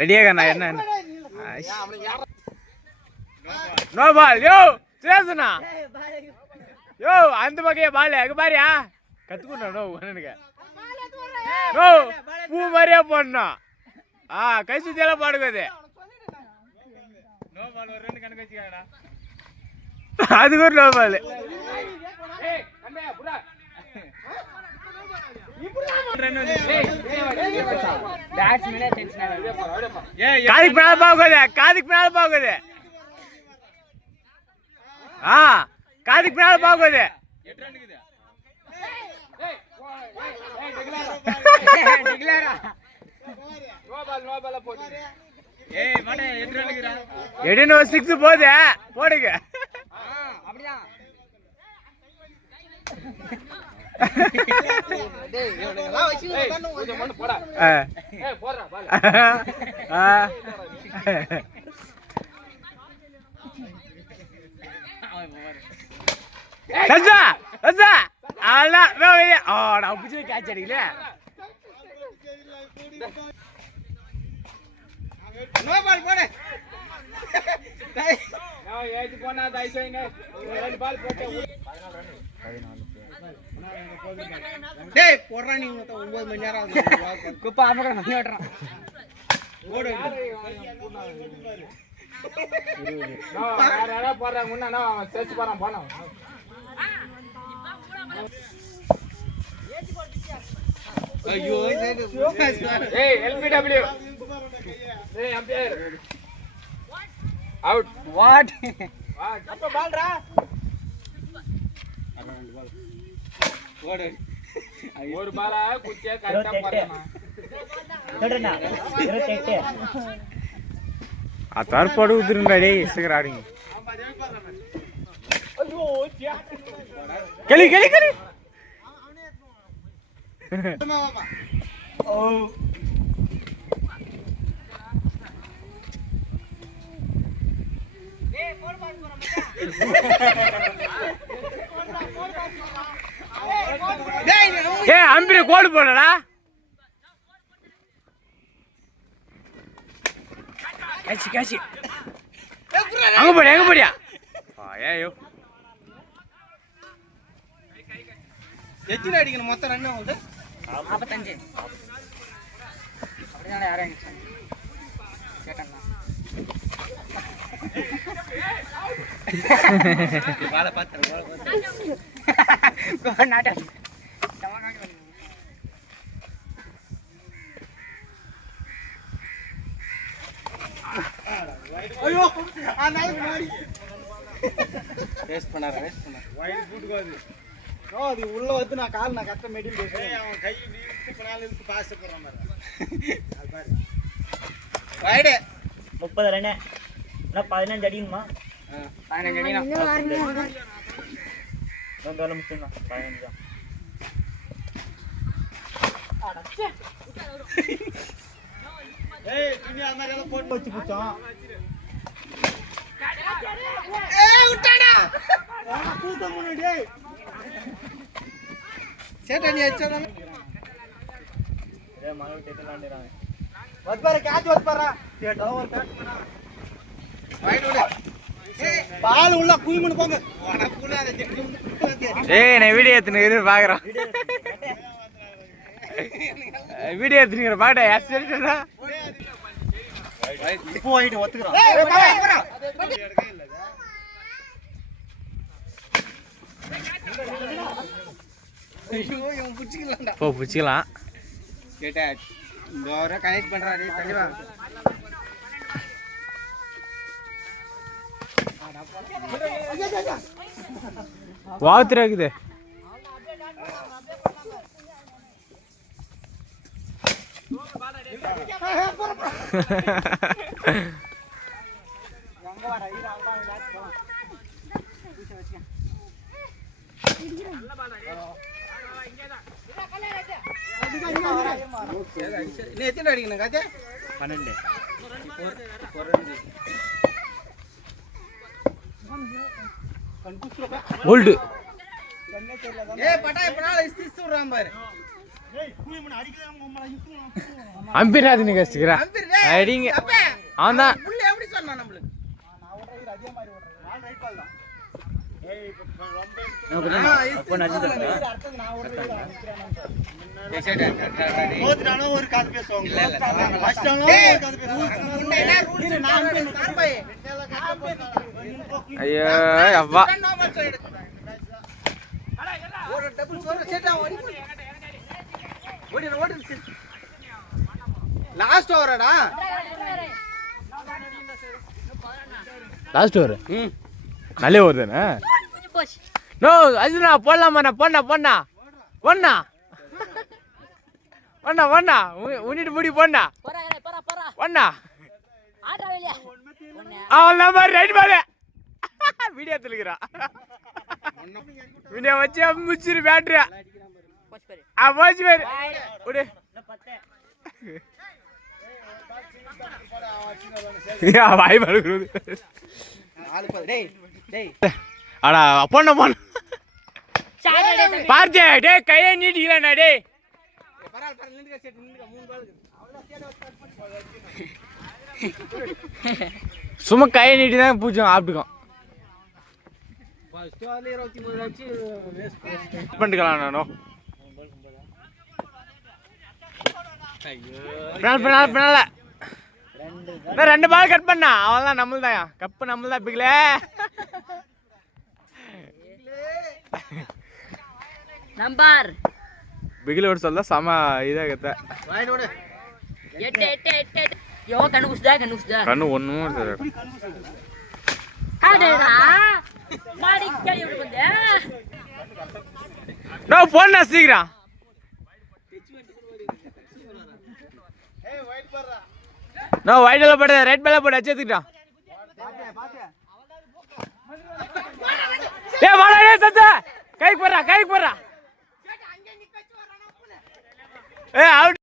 ரெடியாக என்ன no ball யோ சேசனா யோ அந்த பக்கைய பால் அங்க பாரியா கத்துக்கணும் நோ எனக்கு நோ பூ மாதிரியா போடணும் கை சுத்தியெல்லாம் பாடுவது நோ பால் ஒரு ரெண்டு கணக்கு வச்சுக்காடா அதுக்கு ஒரு நோ பால் காதுக்கு பின்னால போகுது காதுக்கு பின்னால போகுது எடினோ 6 போகுது போடுங்க கேட்ச் அடிக்கல போனா போடுறா நீ 9 மணி நேரம் குப்பை அமகரம் பண்ணி விடுறான் போடுறாங்க முன்னா சேர்த்து போறான் போனோம் ஐயோ ஏய் எல்பிடபிள்யூ ஏய் அம்பையர் அவுட் வாட் அப்ப பால்ரா ஓடு ஒரு பாலா குச்சே கரெக்ட்டா போறமா தொடறனா 28 ஆ தர்படு உதிருங்க டேய் சீக்கிரம் ஆடுங்க ஐயோ கெலி கெலி கெலி ஓ ஏய் போடு பால் போற மச்சான் ஏய் அம்பிர கோடு போடடா காச்சி காச்சி அங்க போடியா ஐயோ எத்தனை அடிக்கணும் மொத்தம் ரன் வந்து 45 அப்படியே யாரங்க கேட்டேன்னா வாளை பாத்து கோனாட்ட ஐயோ நாய் மாரி வேஸ்ட் பண்ணாத வைட் கூட்டுகாது அது உள்ள வந்து நான் கால் நான் கரெக்டா மெடில் பேசுறேன் அவன் கை நீட்டு பனால இருந்து பாஸ் போற மாதிரி அது பாரு வைட் 30 ரன் நான் 15 அடிக்குமா 15 அடி நான் ரெண்டு முக்கியமா 15 தான் அடச்சே ஏய் துணியா மாதிரி எல்லாம் போட்டு வச்சு புச்சோம் ஏய் உட்டாடா தூத்த முன்னாடி டேய் சேட்டா நீ அச்சா ஏய் மாவு டேட்டலாண்டறாங்க வத் பாரு கேட்ச் வத் பாரா சேட்டா ஓவர் பேட் பண்ணா ரைட் ஓடு ஏய் பால் உள்ள குயிமனு போங்க ஓட புலாத ஏய் நான் வீடியோ எடுத்துன்னு இரு பாக்குறேன் வீடியோ எடுத்துங்கற பாடா யாஸ்டா இப்போ வைட் ஒத்துக்குறோம் எடுக்க இல்ல ஐயோ இவன் புடிச்சிக்கலாம்டா போ புடிச்சிக்கலாம் கேட்டா இந்த வர கனெக்ட் பண்றாரு தெளிவா வாத்ரா இருக்குது எத்தனை அடிக்கணும் காச்சா 12 ஓல்டு அம்பிராது நீ கஷ்டிக்கிறா அடிங்க அவன் தான் ஐயோ அப்பா லாஸ்ட் ஓவரடா லாஸ்ட் ஓவர் நல்ல ஓவர் தானே நோ அர்ஜுனா போடலாமா போண்ணா போண்ணா போண்ணா போண்ணா போண்ணா உன்னிட்டு முடி போண்ணா போண்ணா அவன் நம்பர் ரைட் பாரு வீடியோ தெளிக்கிறான் வீடியோ வச்சு முடிச்சிரு பேட்டரியா போச்சு பேரு விடு வாய் பழுக்குறது அடா பொண்ண பொண்ணு பார்த்தே டே கையை நீட்டிக்கலண்ணா டே சும்மா கையை நீட்டி தான் பூச்சோம் ஆப்பிட்டுக்கோம் பண்ணிக்கலாம் நானும் பின்னால 2 பால் கட் பண்ணா அவன்தான் நம்மள்தான் கப்பு நம்மள்தான் பிக்கல நம்பர் பிகில ஓட சொல்ல சம இதாகத்த யோ கண்ணு குஸ்தா கண்ணு ஒண்ணும் ஹாடேடா மாடி கேளி விடு வந்து நோ போண்ணா சீக்கிரம் நோ வைட்ல போடு ரைட் மேல போடு அச்சேத்துடா ஏய் வாடா டேய் சத்த கைக்கு போறா ஏய் அவுட்